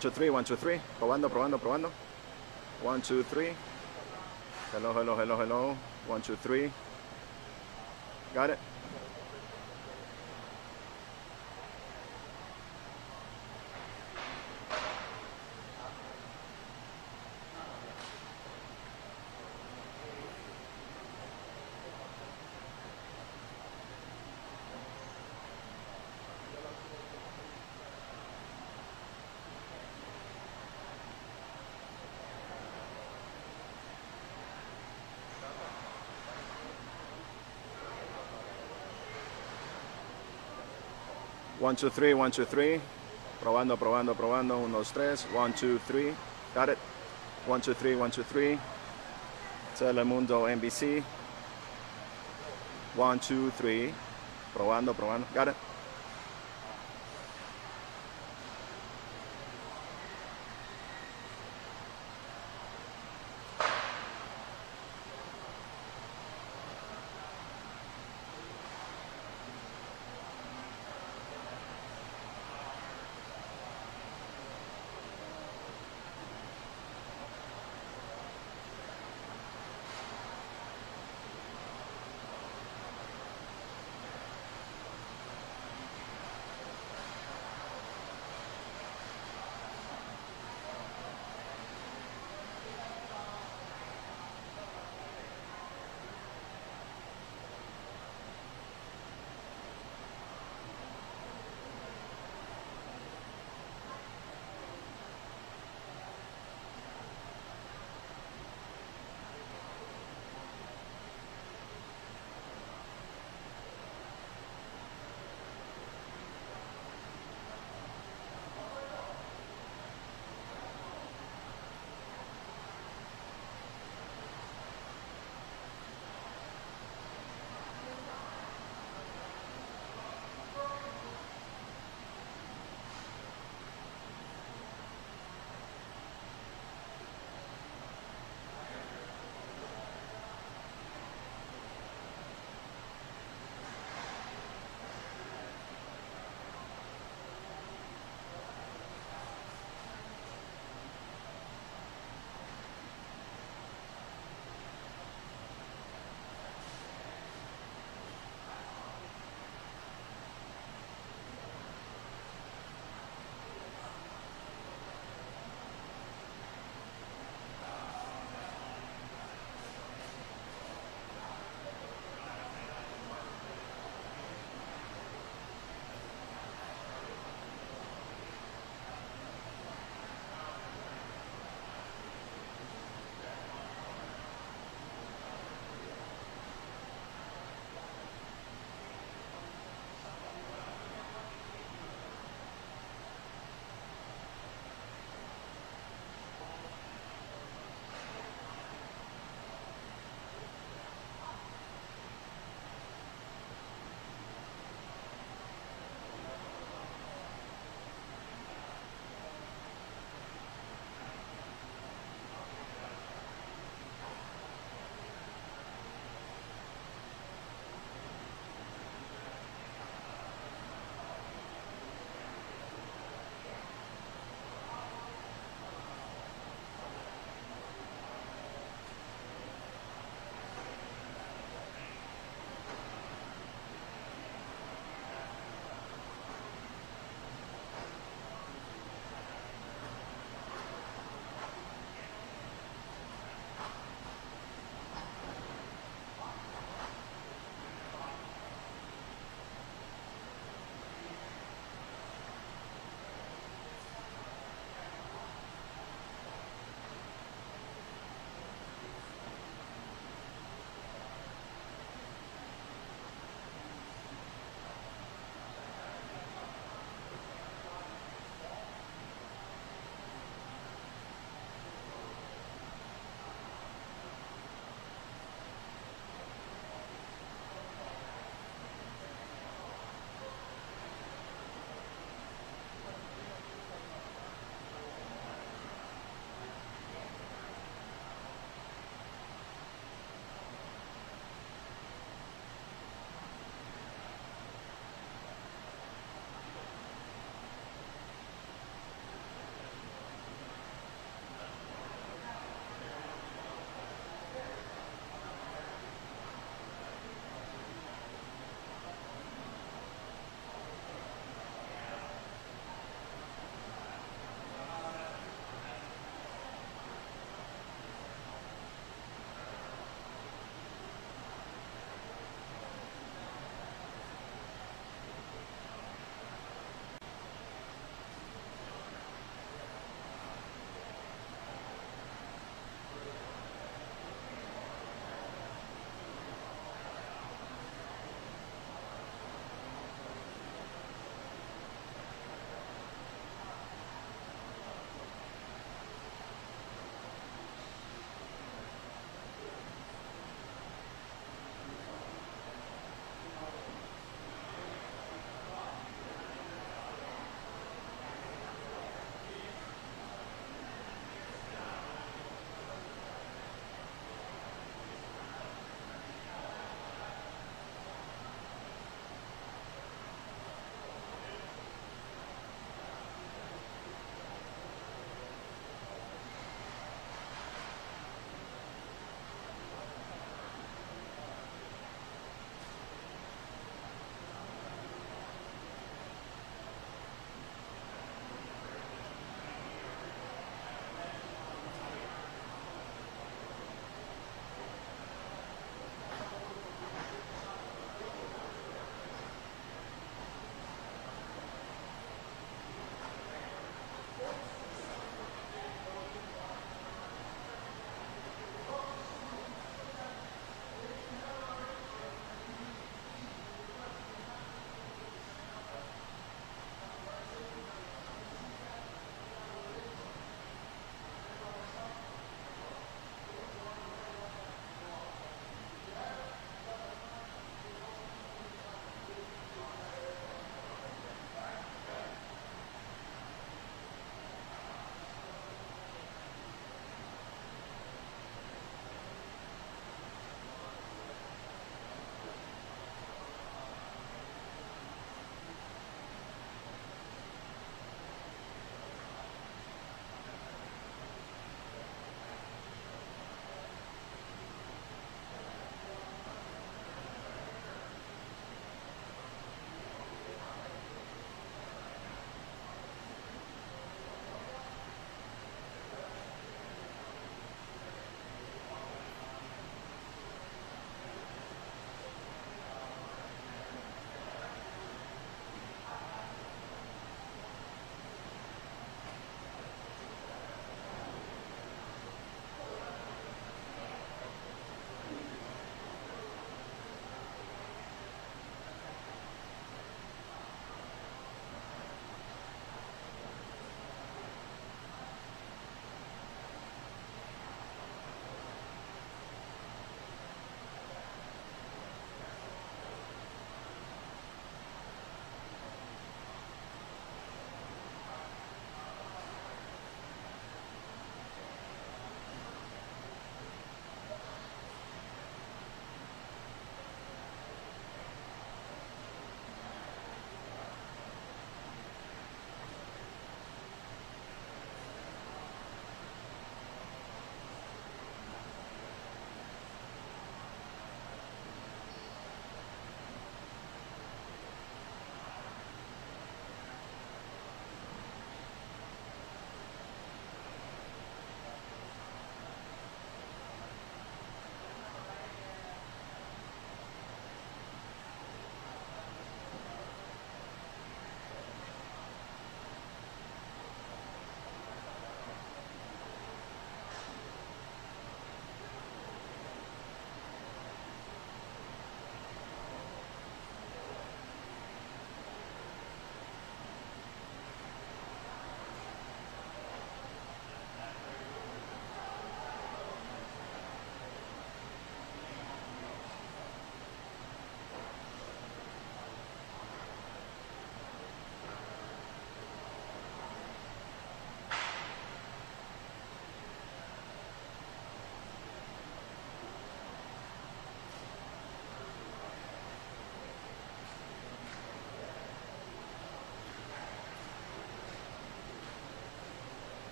2, 3, 1, 2, 3. Probando, probando, probando. 1, 2, 3. Hello, hello, hello, hello. 1, 2, 3. Got it? One, two, three, 1, 2, 3. Probando, probando, probando. 1, 2, 3. 1, 2, 3. Got it. 1, 2, 3, 1, 2, 3. Telemundo NBC. 1, 2, 3. Probando, probando. Got it.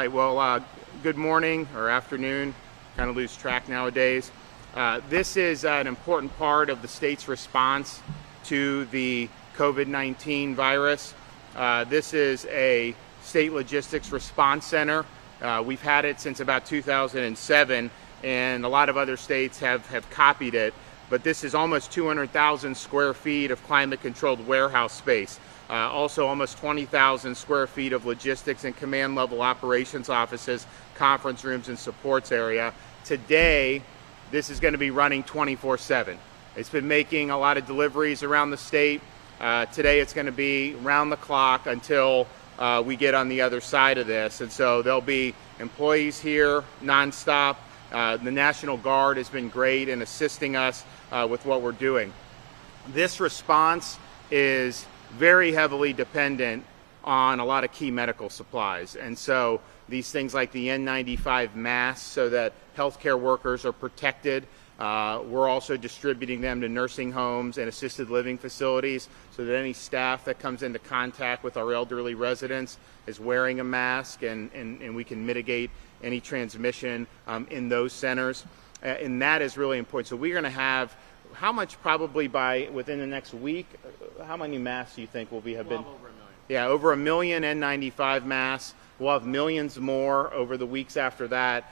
right, well, good morning or afternoon, kind of lose track nowadays. This is an important part of the state's response to the COVID-19 virus. This is a state logistics response center. We've had it since about 2007, and a lot of other states have copied it. But this is almost 200,000 square feet of climate-controlled warehouse space. Also almost 20,000 square feet of logistics and command-level operations offices, conference rooms, and supports area. Today, this is going to be running 24/7. It's been making a lot of deliveries around the state. Today, it's going to be round the clock until we get on the other side of this. And so there'll be employees here nonstop. The National Guard has been great in assisting us with what we're doing. This response is very heavily dependent on a lot of key medical supplies. And so these things like the N95 masks so that healthcare workers are protected. We're also distributing them to nursing homes and assisted living facilities so that any staff that comes into contact with our elderly residents is wearing a mask, and we can mitigate any transmission in those centers. And that is really important. So we're going to have, how much probably within the next week, how many masks do you think have been? Over 1 million. Yeah, over 1 million N95 masks. We'll have millions more over the weeks after that.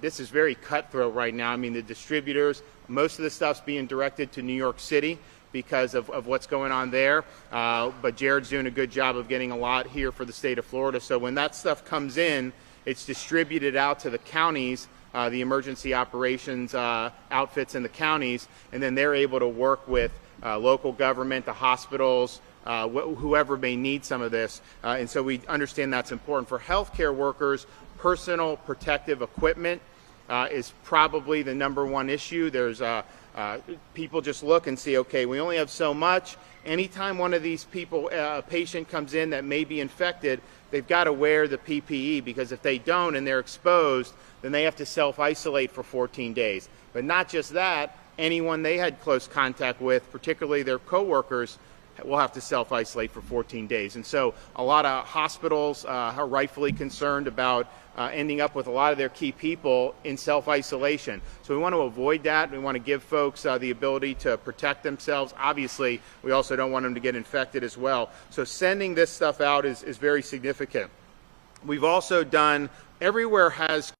This is very cutthroat right now. I mean, the distributors, most of the stuff's being directed to New York City because of what's going on there. But Jared's doing a good job of getting a lot here for the state of Florida. So when that stuff comes in, it's distributed out to the counties, the emergency operations outfits in the counties, and then they're able to work with local government, the hospitals, whoever may need some of this. And so we understand that's important. For healthcare workers, personal protective equipment is probably the #1 issue. There's people just look and see, okay, we only have so much. Anytime one of these people, a patient comes in that may be infected, they've got to wear the PPE, because if they don't and they're exposed, then they have to self-isolate for 14 days. But not just that, anyone they had close contact with, particularly their coworkers, will have to self-isolate for 14 days. And so a lot of hospitals are rightfully concerned about ending up with a lot of their key people in self-isolation. So we want to avoid that. We want to give folks the ability to protect themselves. Obviously, we also don't want them to get infected as well. So sending this stuff out is very significant. We've also done, everywhere has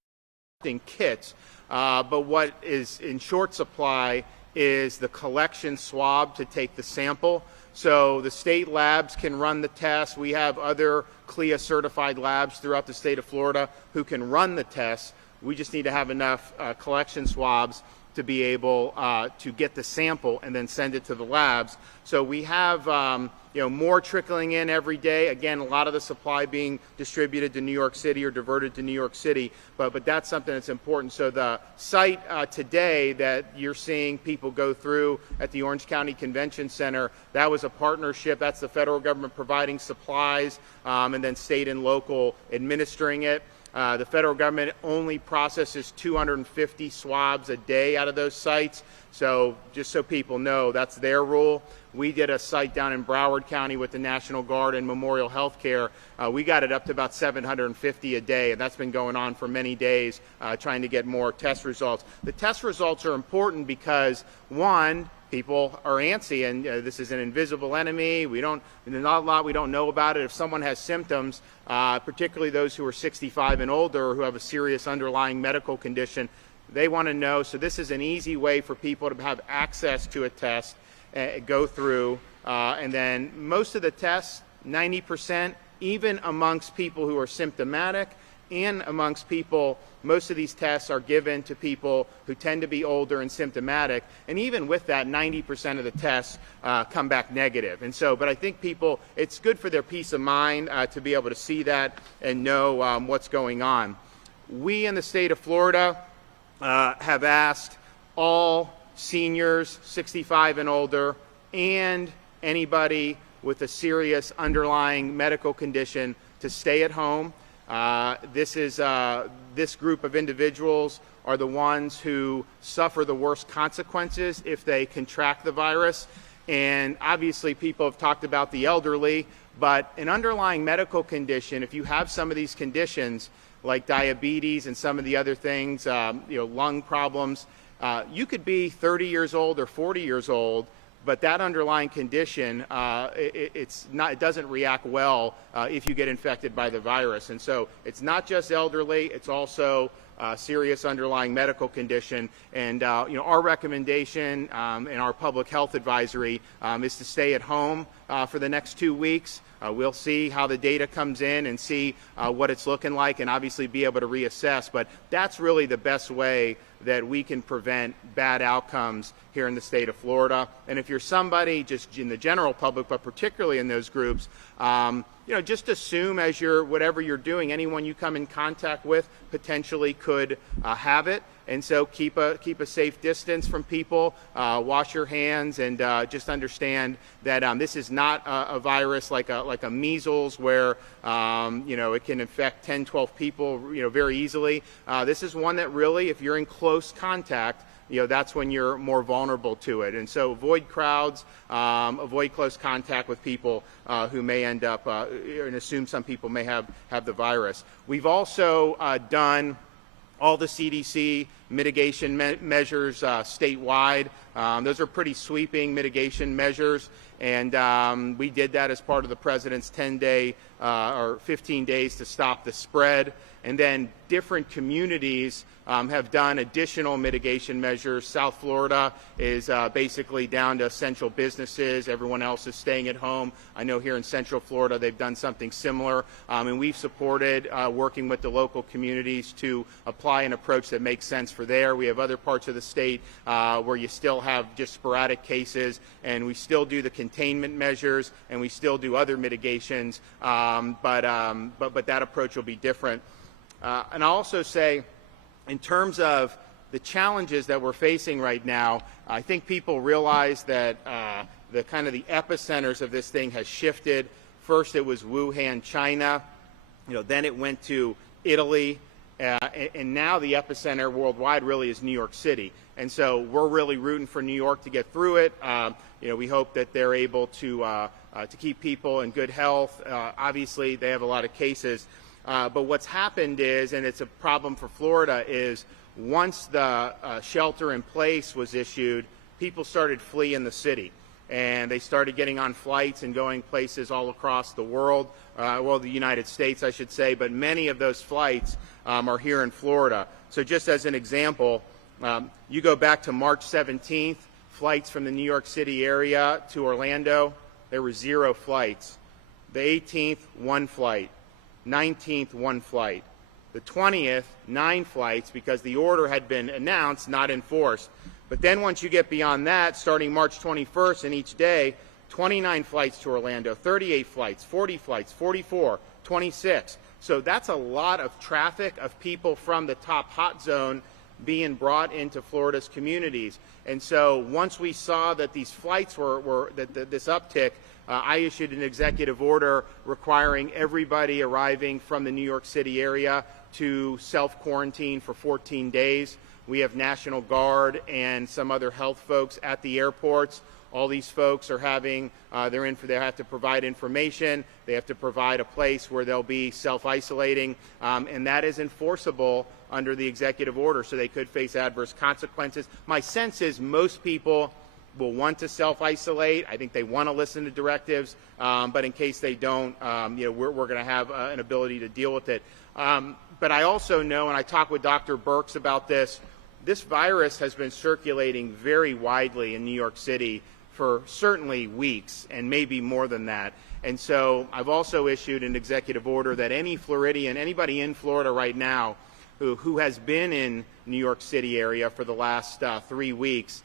kits, but what is in short supply is the collection swab to take the sample. So the state labs can run the test. We have other CLIA certified labs throughout the state of Florida who can run the tests. We just need to have enough collection swabs to be able to get the sample and then send it to the labs. So we have more trickling in every day. Again, a lot of the supply being distributed to New York City or diverted to New York City, but that's something that's important. So the site today that you're seeing people go through at the Orange County Convention Center, that was a partnership. That's the federal government providing supplies and then state and local administering it. The federal government only processes 250 swabs a day out of those sites. So just so people know, that's their rule. We did a site down in Broward County with the National Guard and Memorial Healthcare. We got it up to about 750 a day, and that's been going on for many days, trying to get more test results. The test results are important because, one, people are antsy, and this is an invisible enemy. There's not a lot we don't know about it. If someone has symptoms, particularly those who are 65 and older or who have a serious underlying medical condition, they want to know. So this is an easy way for people to have access to a test, go through, and then most of the tests, 90%, even amongst people who are symptomatic and amongst people, most of these tests are given to people who tend to be older and symptomatic. And even with that, 90% of the tests come back negative. And so, but I think people, it's good for their peace of mind to be able to see that and know what's going on. We in the state of Florida have asked all seniors 65 and older and anybody with a serious underlying medical condition to stay at home. This group of individuals are the ones who suffer the worst consequences if they contract the virus. And obviously people have talked about the elderly, but an underlying medical condition, if you have some of these conditions, like diabetes and some of the other things, lung problems. You could be 30 years old or 40 years old, but that underlying condition, it doesn't react well if you get infected by the virus. And so it's not just elderly, it's also serious underlying medical condition. And our recommendation in our public health advisory is to stay at home for the next 2 weeks. We'll see how the data comes in and see what it's looking like, and obviously be able to reassess. But that's really the best way that we can prevent bad outcomes here in the state of Florida. And if you're somebody just in the general public, but particularly in those groups, just assume as whatever you're doing, anyone you come in contact with potentially could have it. And so keep a safe distance from people, wash your hands, and just understand that this is not a virus like a measles where it can infect 10, 12 people very easily. This is one that really, if you're in close contact, that's when you're more vulnerable to it. And so avoid crowds, avoid close contact with people who may end up, and assume some people may have the virus. We've also done all the Cdc mitigation measures statewide. Those are pretty sweeping mitigation measures, and we did that as part of the president's 10-day or 15 days to stop the spread. And then different communities have done additional mitigation measures. South Florida is basically down to essential businesses. Everyone else is staying at home. I know here in Central Florida they've done something similar, and we've supported working with the local communities to apply an approach that makes sense for there. We have other parts of the state where you still have just sporadic cases, and we still do the containment measures, and we still do other mitigations, but that approach will be different. And I'll also say, in terms of the challenges that we're facing right now, I think people realize that the epicenters of this thing has shifted. First it was Wuhan, China, then it went to Italy, and now the epicenter worldwide really is New York City. And so we're really rooting for New York to get through it. We hope that they're able to keep people in good health. Obviously they have a lot of cases. But what's happened is, and it's a problem for Florida, is once the shelter in place was issued, people started fleeing the city. And they started getting on flights and going places all across the world, the United States, I should say, but many of those flights are here in Florida. So just as an example, you go back to March 17th, flights from the New York City area to Orlando, there were 0 flights. The 18th, 1 flight. 19th, 1 flight. The 20th, 9 flights, because the order had been announced, not enforced. But then once you get beyond that, starting March 21st and each day, 29 flights to Orlando, 38 flights, 40 flights, 44, 26. So that's a lot of traffic of people from the top hot zone being brought into Florida's communities. And so once we saw that these flights this uptick, I issued an executive order requiring everybody arriving from the New York City area to self-quarantine for 14 days. We have National Guard and some other health folks at the airports. All these folks are having, they have to provide information, they have to provide a place where they'll be self-isolating, and that is enforceable under the executive order, so they could face adverse consequences. My sense is most people will want to self-isolate. I think they want to listen to directives, but in case they don't, we're going to have an ability to deal with it. But I also know, and I talked with Dr. Birx about this virus has been circulating very widely in New York City for certainly weeks and maybe more than that. And so I've also issued an executive order that any Floridian, anybody in Florida right now who has been in New York City area for the last 3 weeks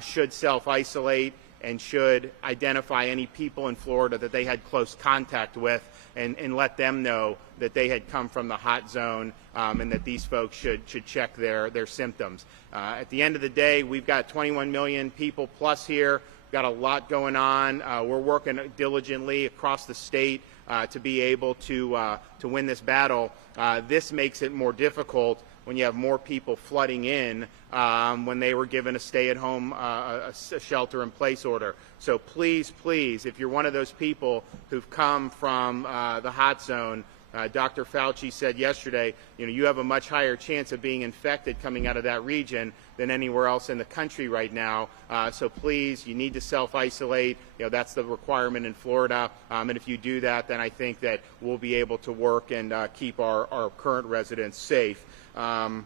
should self-isolate and should identify any people in Florida that they had close contact with and let them know that they had come from the hot zone and that these folks should check their symptoms. At the end of the day, we've got 21 million people plus here. We've got a lot going on. We're working diligently across the state to be able to win this battle. This makes it more difficult when you have more people flooding in when they were given a stay-at-home, a shelter-in-place order. So please, please, if you're one of those people who've come from the hot zone, Dr. Fauci said yesterday, you have a much higher chance of being infected coming out of that region than anywhere else in the country right now. So please, you need to self-isolate. That's the requirement in Florida. And if you do that, then I think that we'll be able to work and keep our current residents safe. And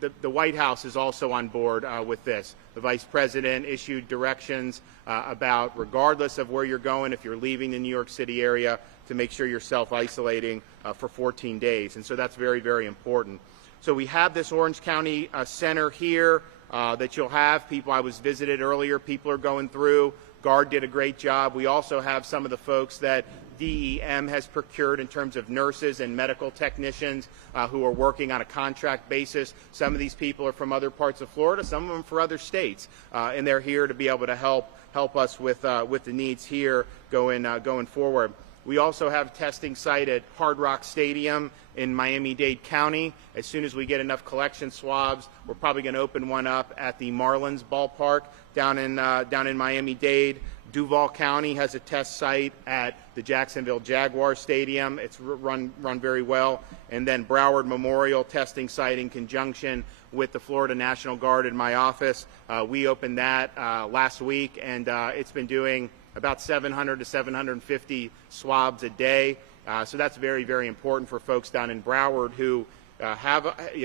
the White House is also on board with this. The Vice President issued directions about, regardless of where you're going, if you're leaving the New York City area, to make sure you're self-isolating for 14 days. And so that's very, very important. So we have this Orange County Center here that you'll have. People, I was visited earlier, people are going through. GARD did a great job. We also have some of the folks that DEM has procured in terms of nurses and medical technicians who are working on a contract basis. Some of these people are from other parts of Florida, some of them from other states, and they're here to be able to help us with the needs here going forward. We also have testing site at Hard Rock Stadium in Miami-Dade County. As soon as we get enough collection swabs, we're probably going to open one up at the Marlins ballpark down in Miami-Dade. Duval County has a test site at the Jacksonville Jaguar Stadium. It's run very well. And then Broward Memorial testing site in conjunction with the Florida National Guard in my office. We opened that last week, and it's been doing about 700 to 750 swabs a day. So that's very, very important for folks down in Broward who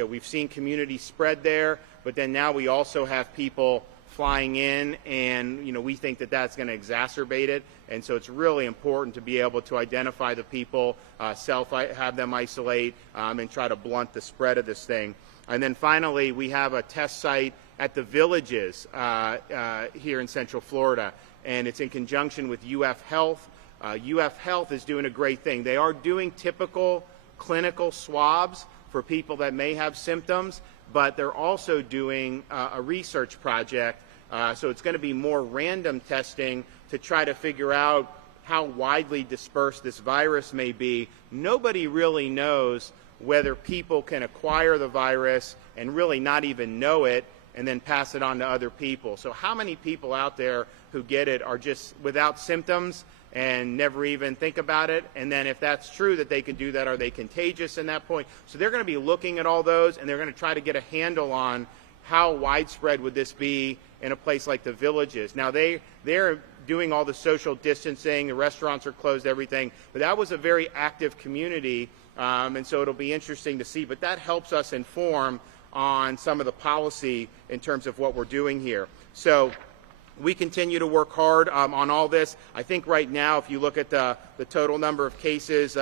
we've seen community spread there, but then now we also have people flying in, and we think that that's going to exacerbate it. And so it's really important to be able to identify the people, have them isolate, and try to blunt the spread of this thing. And then finally, we have a test site at the Villages here in Central Florida, and it's in conjunction with UF Health. UF Health is doing a great thing. They are doing typical clinical swabs for people that may have symptoms, but they're also doing a research project. So it's going to be more random testing to try to figure out how widely dispersed this virus may be. Nobody really knows whether people can acquire the virus and really not even know it and then pass it on to other people. So how many people out there who get it are just without symptoms and never even think about it? And then if that's true that they can do that, are they contagious in that point? So they're going to be looking at all those, and they're going to try to get a handle on how widespread would this be in a place like the Villages. Now they're doing all the social distancing, the restaurants are closed, everything, but that was a very active community, and so it'll be interesting to see. But that helps us inform on some of the policy in terms of what we're doing here. So we continue to work hard on all this. I think right now, if you look at the total number of cases,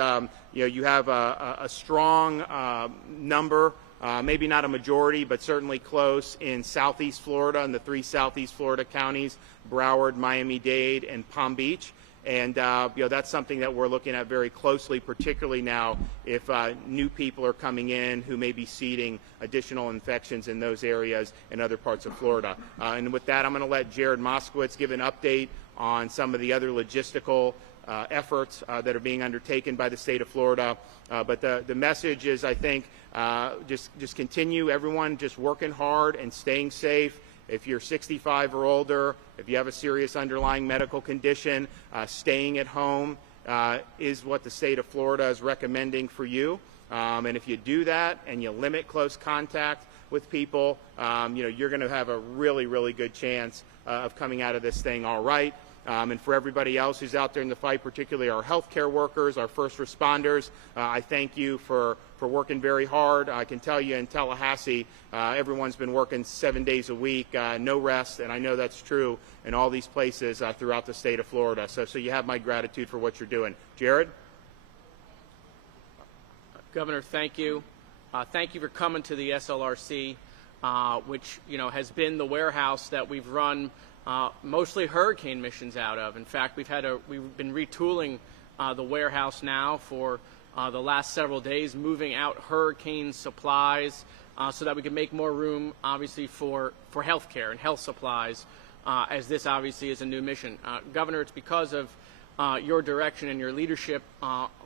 you have a strong number, maybe not a majority, but certainly close in Southeast Florida, in the 3 Southeast Florida counties, Broward, Miami-Dade, and Palm Beach. And that's something that we're looking at very closely, particularly now if new people are coming in who may be seeding additional infections in those areas in other parts of Florida. And with that, I'm going to let Jared Moskowitz give an update on some of the other logistical efforts that are being undertaken by the state of Florida. But the message is, I think, just continue, everyone just working hard and staying safe. If you're 65 or older, if you have a serious underlying medical condition, staying at home is what the state of Florida is recommending for you. And if you do that and you limit close contact with people, you're going to have a really, really good chance of coming out of this thing all right. And for everybody else who's out there in the fight, particularly our healthcare workers, our first responders, I thank you for working very hard. I can tell you in Tallahassee, everyone's been working 7 days a week, no rest, and I know that's true in all these places throughout the state of Florida. So you have my gratitude for what you're doing. Jared? Governor, thank you. Thank you for coming to the SLRC, which has been the warehouse that we've run mostly hurricane missions out of. In fact, we've been retooling the warehouse now for the last several days, moving out hurricane supplies so that we can make more room, obviously, for healthcare and health supplies, as this obviously is a new mission. Governor, it's because of your direction and your leadership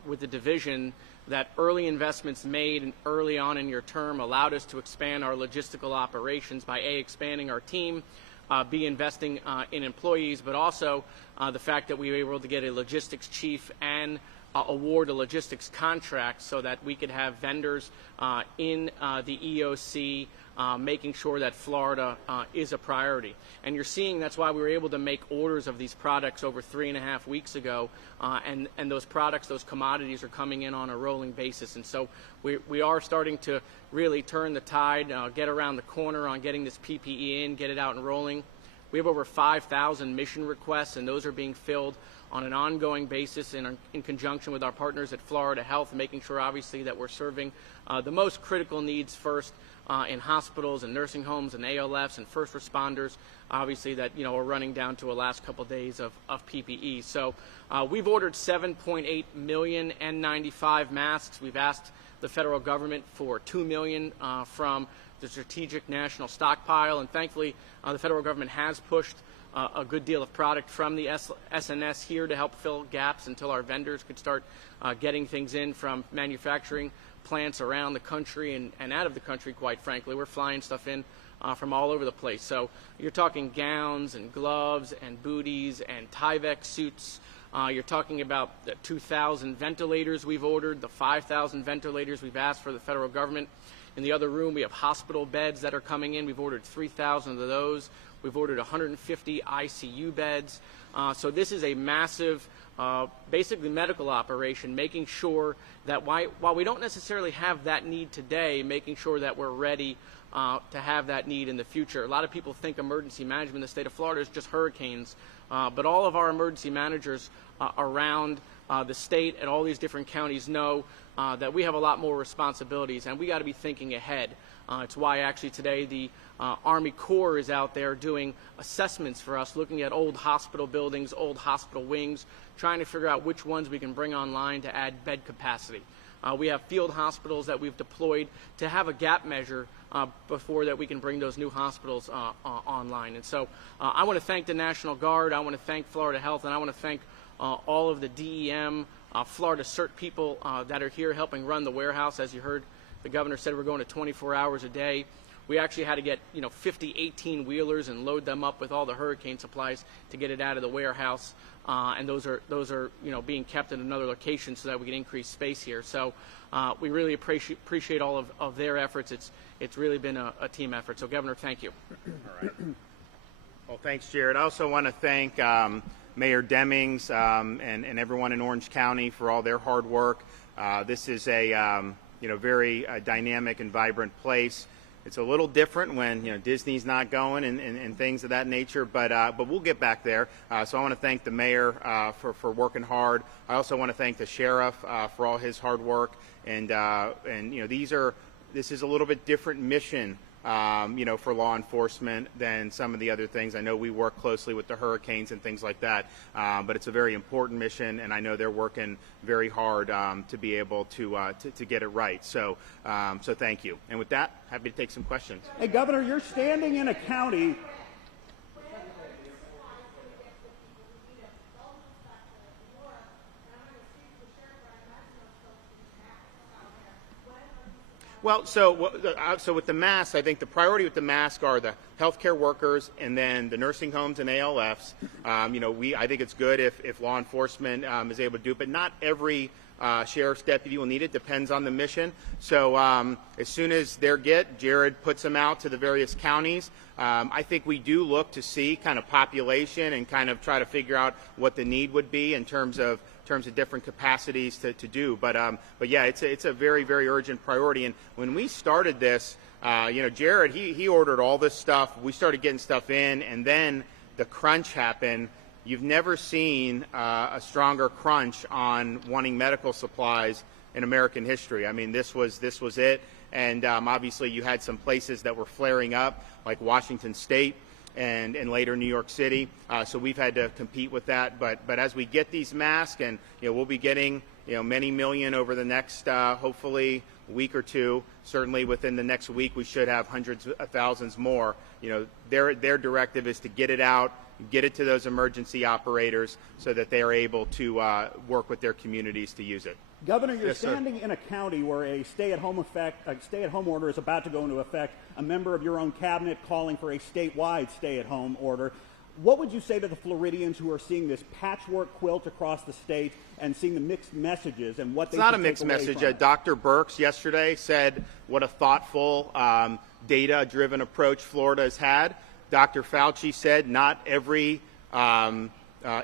with the division that early investments made early on in your term allowed us to expand our logistical operations by expanding our team, B, investing in employees, but also the fact that we were able to get a logistics chief and award a logistics contract so that we could have vendors in the EOC making sure that Florida is a priority. And you're seeing that's why we were able to make orders of these products over 3.5 weeks ago, and those products, those commodities are coming in on a rolling basis. And so we are starting to really turn the tide, get around the corner on getting this PPE in, get it out and rolling. We have over 5,000 mission requests, and those are being filled on an ongoing basis in conjunction with our partners at Florida Health, making sure obviously that we're serving the most critical needs first in hospitals and nursing homes and ALFs and first responders, obviously that are running down to a last couple days of PPE. So we've ordered 7.8 million N95 masks. We've asked the federal government for 2 million from the Strategic National Stockpile, and thankfully the federal government has pushed a good deal of product from the SNS here to help fill gaps until our vendors could start getting things in from manufacturing plants around the country and out of the country, quite frankly. We're flying stuff in from all over the place. So you're talking gowns and gloves and booties and Tyvek suits. You're talking about the 2,000 ventilators we've ordered, the 5,000 ventilators we've asked for the federal government. In the other room, we have hospital beds that are coming in. We've ordered 3,000 of those. We've ordered 150 ICU beds. So this is a massive, basically medical operation, making sure that while we don't necessarily have that need today, making sure that we're ready to have that need in the future. A lot of people think emergency management in the state of Florida is just hurricanes, but all of our emergency managers around the state and all these different counties know that we have a lot more responsibilities, and we got to be thinking ahead. It's why actually today the Army Corps is out there doing assessments for us, looking at old hospital buildings, old hospital wings, trying to figure out which ones we can bring online to add bed capacity. We have field hospitals that we've deployed to have a gap measure before that we can bring those new hospitals online. And so I want to thank the National Guard, I want to thank Florida Health, and I want to thank all of the DEM, Florida CERT people that are here helping run the warehouse. As you heard, the governor said we're going to 24 hours a day. We actually had to get 50 18-wheelers and load them up with all the hurricane supplies to get it out of the warehouse, and those are being kept in another location so that we can increase space here. So we really appreciate all of their efforts. It's really been a team effort. So Governor, thank you. All right. Well, thanks, Jared. I also want to thank Mayor Demings and everyone in Orange County for all their hard work. This is a very dynamic and vibrant place. It's a little different when Disney's not going and things of that nature, but we'll get back there. So I want to thank the mayor for working hard. I also want to thank the sheriff for all his hard work. And this is a little bit different mission for law enforcement than some of the other things. I know we work closely with the hurricanes and things like that, but it's a very important mission, and I know they're working very hard to be able to get it right. So thank you. And with that, happy to take some questions. Hey, Governor, you're standing in a county. Well, so with the masks, I think the priority with the mask are the healthcare workers and then the nursing homes and ALFs. I think it's good if law enforcement is able to do it, but not every sheriff's deputy will need it. Depends on the mission. So as soon as Jared puts them out to the various counties. I think we do look to see kind of population and kind of try to figure out what the need would be in terms of different capacities to do. But yeah, it's a very, very urgent priority. And when we started this, Jared, he ordered all this stuff. We started getting stuff in, and then the crunch happened. You've never seen a stronger crunch on wanting medical supplies in American history. I mean, this was it. And obviously you had some places that were flaring up, like Washington State and later New York City. So we've had to compete with that. But as we get these masks, and we'll be getting many million over the next hopefully week or two. Certainly within the next week we should have hundreds of thousands more. Their directive is to get it out, get it to those emergency operators so that they are able to work with their communities to use it. Governor, you're Yes, standing in a county where a stay-at-home order is about to go into effect. A member of your own cabinet calling for a statewide stay-at-home order. What would you say to the Floridians who are seeing this patchwork quilt across the state and seeing the mixed messages and what they should take away from it? It's not a mixed message. Dr. Birx yesterday said what a thoughtful, data-driven approach Florida has had. Dr. Fauci said not every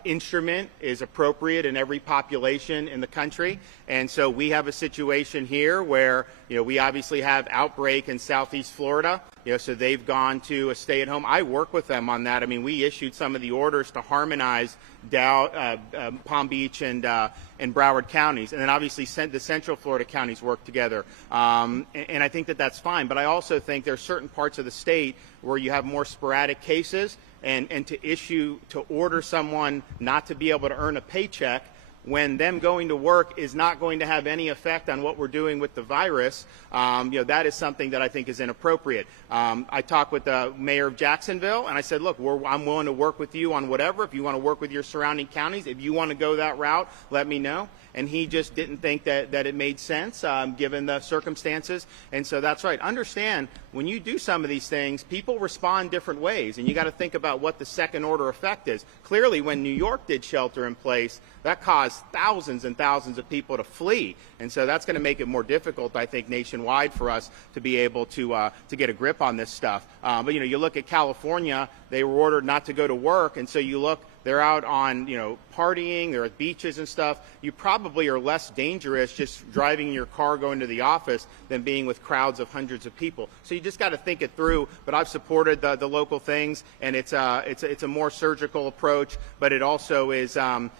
instrument is appropriate in every population in the country. And so we have a situation here where, we obviously have outbreak in Southeast Florida. So they've gone to a stay-at-home. I work with them on that. I mean, we issued some of the orders to harmonize Palm Beach and Broward counties, and then obviously the Central Florida counties work together. And I think that that's fine. But I also think there are certain parts of the state where you have more sporadic cases, and to order someone not to be able to earn a paycheck when them going to work is not going to have any effect on what we're doing with the virus, that is something that I think is inappropriate. I talked with the mayor of Jacksonville, and I said, look, I'm willing to work with you on whatever. If you want to work with your surrounding counties, if you want to go that route, let me know. And he just didn't think that it made sense given the circumstances. And so that's right. Understand, when you do some of these things, people respond different ways, and you got to think about what the second order effect is. Clearly, when New York did shelter in place, that caused thousands and thousands of people to flee. And so that's going to make it more difficult, I think, nationwide for us to be able to get a grip on this stuff. But, you look at California, they were ordered not to go to work. And so you look, they're out on, partying, they're at beaches and stuff. You probably are less dangerous just driving your car going to the office than being with crowds of hundreds of people. So you just got to think it through. But I've supported the local things, and it's a more surgical approach, but it also is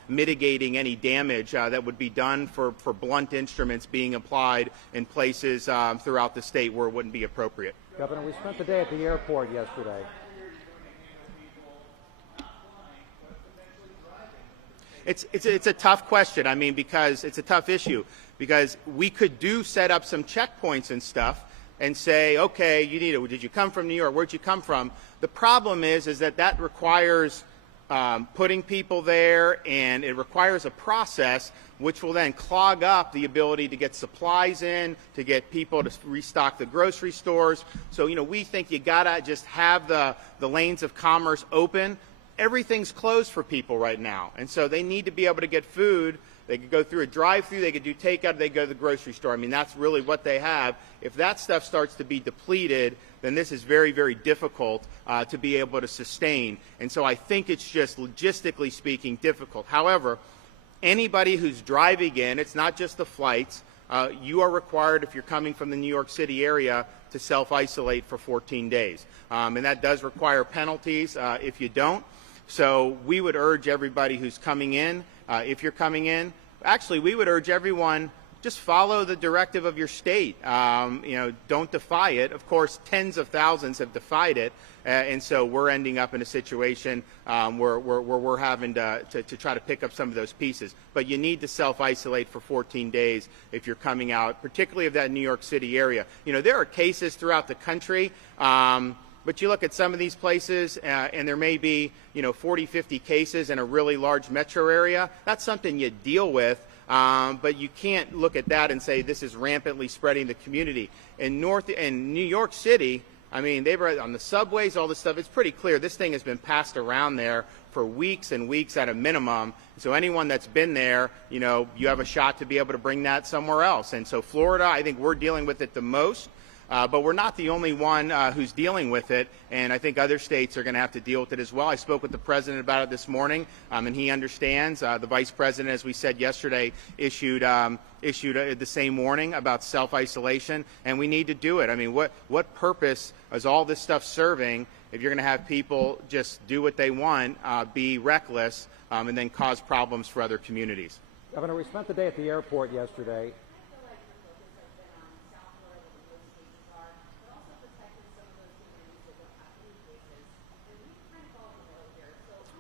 mitigating any damage that would be done for blunt instruments being applied in places throughout the state where it wouldn't be appropriate. Governor, we spent the day at the airport yesterday. It's a tough question. I mean, because it's a tough issue. Because we could set up some checkpoints and stuff and say, okay, did you come from New York? Where'd you come from? The problem is that requires putting people there, and it requires a process which will then clog up the ability to get supplies in, to get people to restock the grocery stores. So, we think you gotta just have the lanes of commerce open. Everything's closed for people right now, and so they need to be able to get food. They could go through a drive-through, they could do takeout, they go to the grocery store. I mean, that's really what they have. If that stuff starts to be depleted, then this is very, very difficult to be able to sustain. And so I think it's just logistically speaking difficult. However, anybody who's driving in, it's not just the flights, you are required, if you're coming from the New York City area, to self-isolate for 14 days. And that does require penalties if you don't. So we would urge everybody who's coming in, if you're coming in, actually we would urge everyone, just follow the directive of your state. Don't defy it. Of course, tens of thousands have defied it, and so we're ending up in a situation where we're having to try to pick up some of those pieces. But you need to self-isolate for 14 days if you're coming out, particularly of that New York City area. There are cases throughout the country. But you look at some of these places, and there may be, 40, 50 cases in a really large metro area. That's something you deal with, but you can't look at that and say this is rampantly spreading the community. In New York City, I mean, they were on the subways, all this stuff. It's pretty clear this thing has been passed around there for weeks and weeks at a minimum. So anyone that's been there, you have a shot to be able to bring that somewhere else. And so Florida, I think we're dealing with it the most. But we're not the only one who's dealing with it, and I think other states are going to have to deal with it as well. I spoke with the president about it this morning, and he understands. The vice president, as we said yesterday, issued the same warning about self-isolation, and we need to do it. I mean, what purpose is all this stuff serving if you're going to have people just do what they want, be reckless, and then cause problems for other communities? Governor, we spent the day at the airport yesterday.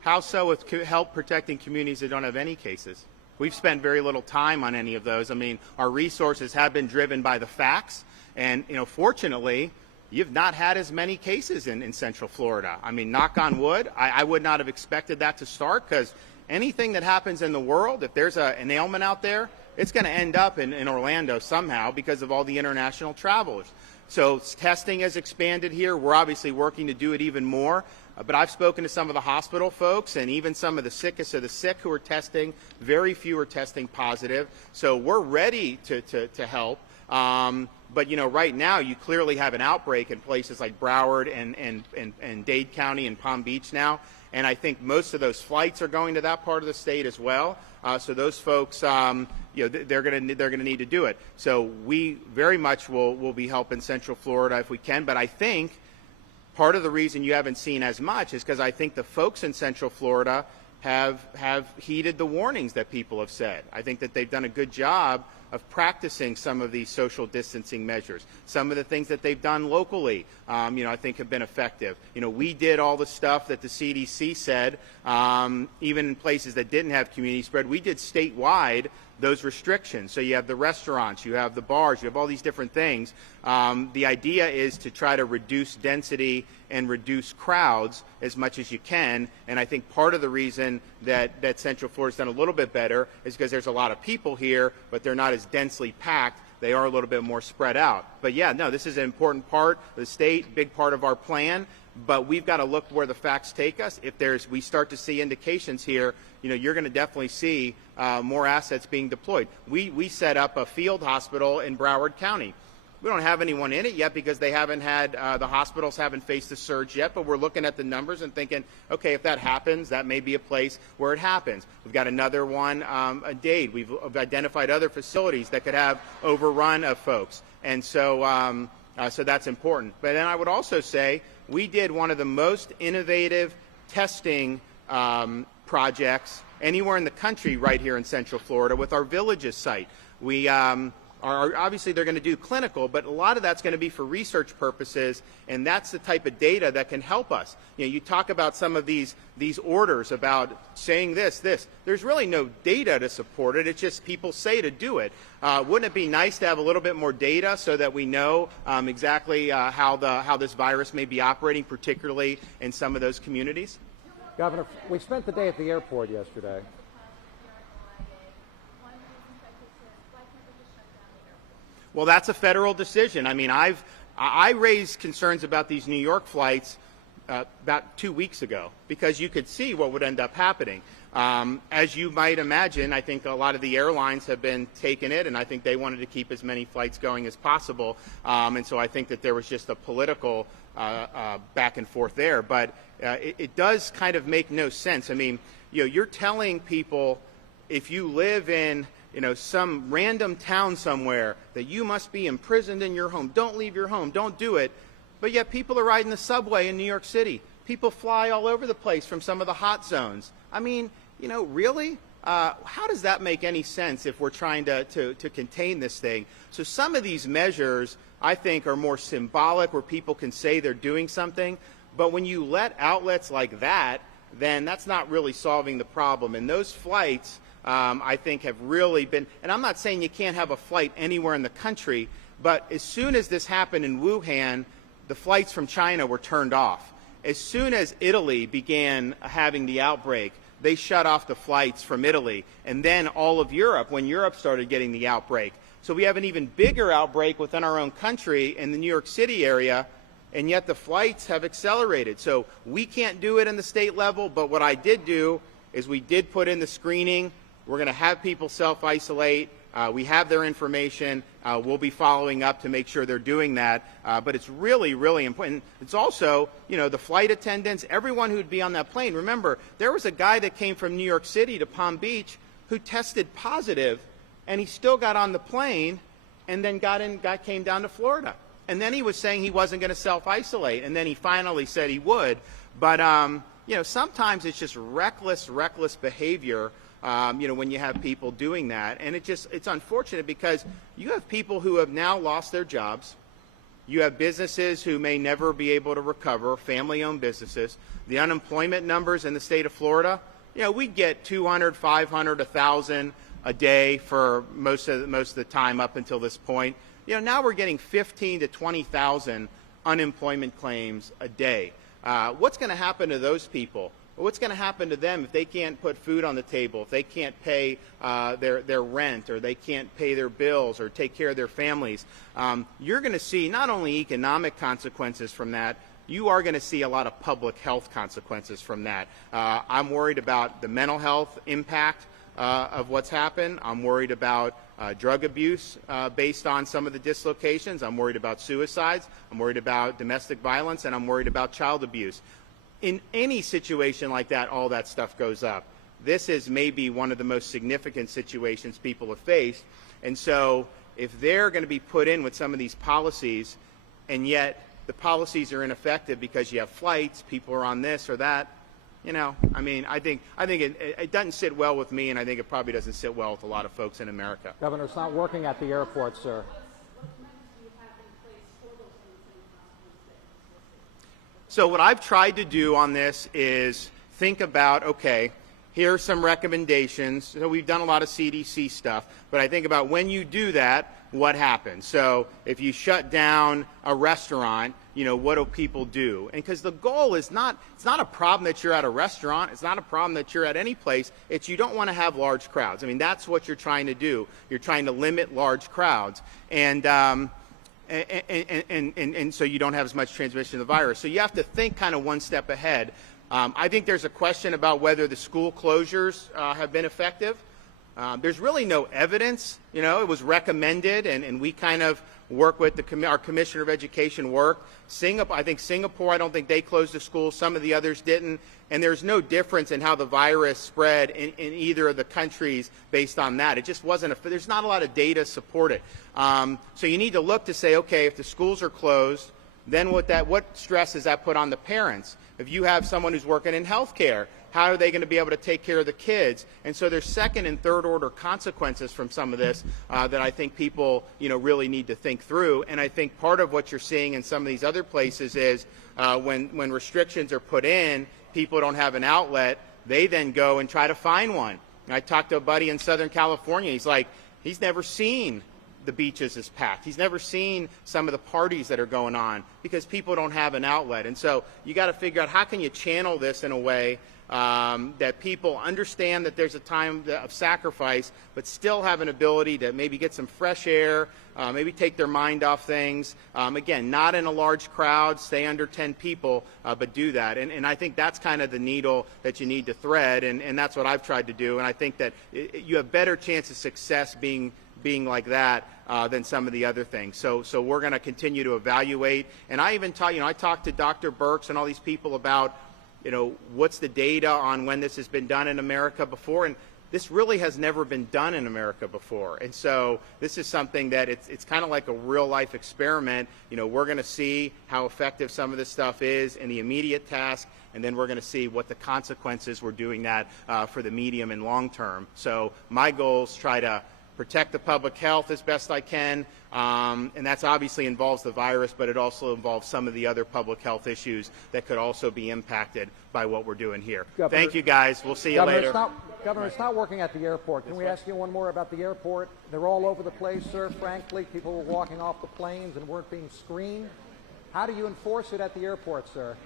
How so with help protecting communities that don't have any cases? We've spent very little time on any of those. I mean, our resources have been driven by the facts. And, fortunately, you've not had as many cases in Central Florida. I mean, knock on wood, I would not have expected that to start, because anything that happens in the world, if there's an ailment out there, it's going to end up in Orlando somehow because of all the international travelers. So testing has expanded here. We're obviously working to do it even more. But I've spoken to some of the hospital folks and even some of the sickest of the sick who are testing. Very few are testing positive. So we're ready to help. But, you know, right now you clearly have an outbreak in places like Broward and Dade County and Palm Beach now. And I think most of those flights are going to that part of the state as well. So those folks, you know, they're going to need to do it. So we very much will be helping Central Florida if we can. But I think part of the reason you haven't seen as much is because I think the folks in Central Florida have heeded the warnings that people have said. I think that they've done a good job of practicing some of these social distancing measures. Some of the things that they've done locally, you know, I think have been effective. You know, we did all the stuff that the CDC said, even in places that didn't have community spread. We did statewide those restrictions. So you have the restaurants, you have the bars, you have all these different things. The idea is to try to reduce density and reduce crowds as much as you can. And I think part of the reason that Central Florida's done a little bit better is because there's a lot of people here, but they're not as densely packed. They are a little bit more spread out. But yeah, no, this is an important part of the state, big part of our plan. But we've got to look where the facts take us. If we start to see indications here, you know, you're going to definitely see more assets being deployed. We set up a field hospital in Broward County. We don't have anyone in it yet because they haven't had, the hospitals haven't faced the surge yet, but we're looking at the numbers and thinking, okay, if that happens, that may be a place where it happens. We've got another one, a Dade. We've identified other facilities that could have overrun of folks. And so, so that's important. But then I would also say we did one of the most innovative testing projects anywhere in the country right here in Central Florida with our Villages site. We obviously they're going to do clinical, but a lot of that's going to be for research purposes, and that's the type of data that can help us. You know, you talk about some of these orders about saying this. There's really no data to support it. It's just people say to do it. Wouldn't it be nice to have a little bit more data so that we know exactly how this virus may be operating, particularly in some of those communities? Governor, we spent the day at the airport yesterday. Well, that's a federal decision. I mean, I raised concerns about these New York flights about 2 weeks ago because you could see what would end up happening. As you might imagine, I think a lot of the airlines have been taking it, and I think they wanted to keep as many flights going as possible. And so I think that there was just a political back and forth there. But it does kind of make no sense. I mean, you know, you're telling people if you live in some random town somewhere that you must be imprisoned in your home. Don't leave your home. Don't do it. But yet people are riding the subway in New York City. People fly all over the place from some of the hot zones. I mean, really? How does that make any sense if we're trying to contain this thing? So some of these measures, I think, are more symbolic where people can say they're doing something. But when you let outlets like that, then that's not really solving the problem. And those flights, I think, have really been, and I'm not saying you can't have a flight anywhere in the country, but as soon as this happened in Wuhan, the flights from China were turned off. As soon as Italy began having the outbreak, they shut off the flights from Italy, and then all of Europe, when Europe started getting the outbreak. So we have an even bigger outbreak within our own country in the New York City area, and yet the flights have accelerated. So we can't do it in the state level, but what I did do is we did put in the screening. We're going to have people self-isolate. We have their information. We'll be following up to make sure they're doing that. But it's really, really important. It's also, the flight attendants, everyone who'd be on that plane. Remember, there was a guy that came from New York City to Palm Beach who tested positive, and he still got on the plane and then came down to Florida. And then he was saying he wasn't going to self-isolate, and then he finally said he would. But, sometimes it's just reckless behavior. When you have people doing that. And it's unfortunate because you have people who have now lost their jobs. You have businesses who may never be able to recover, family-owned businesses. The unemployment numbers in the state of Florida, we get 200, 500, 1,000 a day for most of the time up until this point. Now we're getting 15 to 20,000 unemployment claims a day. What's going to happen to those people? What's going to happen to them if they can't put food on the table, if they can't pay their rent, or they can't pay their bills or take care of their families? You're going to see not only economic consequences from that, you are going to see a lot of public health consequences from that. I'm worried about the mental health impact of what's happened. I'm worried about drug abuse based on some of the dislocations. I'm worried about suicides. I'm worried about domestic violence, and I'm worried about child abuse. In any situation like that, all that stuff goes up. This is maybe one of the most significant situations people have faced. And so if they're going to be put in with some of these policies, and yet the policies are ineffective because you have flights, people are on this or that, you know, I mean, I think it doesn't sit well with me, and I think it probably doesn't sit well with a lot of folks in America. Governor, it's not working at the airport, sir. So what I've tried to do on this is think about, okay, here are some recommendations. So we've done a lot of CDC stuff, but I think about when you do that, what happens? So if you shut down a restaurant, you know, what do people do? And because the goal is not, it's not a problem that you're at a restaurant. It's not a problem that you're at any place. It's you don't want to have large crowds. I mean, that's what you're trying to do. You're trying to limit large crowds. And so you don't have as much transmission of the virus. So you have to think kind of one step ahead. I think there's a question about whether the school closures have been effective. There's really no evidence. You know, it was recommended, and we kind of work with our Commissioner of Education work. I think Singapore, I don't think they closed the schools. Some of the others didn't. And there's no difference in how the virus spread in either of the countries based on that. It just wasn't, there's not a lot of data to support it. So you need to look to say, okay, if the schools are closed, then what stress does that put on the parents? If you have someone who's working in healthcare, how are they going to be able to take care of the kids? And so there's second and third order consequences from some of this that I think people, you know, really need to think through. And I think part of what you're seeing in some of these other places is when restrictions are put in, people don't have an outlet, they then go and try to find one. And I talked to a buddy in Southern California. He's like, he's never seen the beaches is packed. He's never seen some of the parties that are going on because people don't have an outlet. And so you got to figure out how can you channel this in a way that people understand that there's a time of sacrifice, but still have an ability to maybe get some fresh air, maybe take their mind off things. Again, not in a large crowd, stay under 10 people, but do that. And I think that's kind of the needle that you need to thread, and that's what I've tried to do. And I think that you have better chance of success being like that than some of the other things. So we're going to continue to evaluate. And I even I talked to Dr. Birx and all these people about, you know, what's the data on when this has been done in America before, and this really has never been done in America before. And so this is something that it's kind of like a real life experiment. You know, we're going to see how effective some of this stuff is in the immediate task, and then we're going to see what the consequences we're doing that for the medium and long term. So my goal is try to protect the public health as best I can, and that's obviously involves the virus, but it also involves some of the other public health issues that could also be impacted by what we're doing here. Governor, thank you, guys. We'll see you later. Governor, it's not working at the airport. Can we ask you one more about the airport? They're all over the place, sir, frankly. People were walking off the planes and weren't being screened. How do you enforce it at the airport, sir?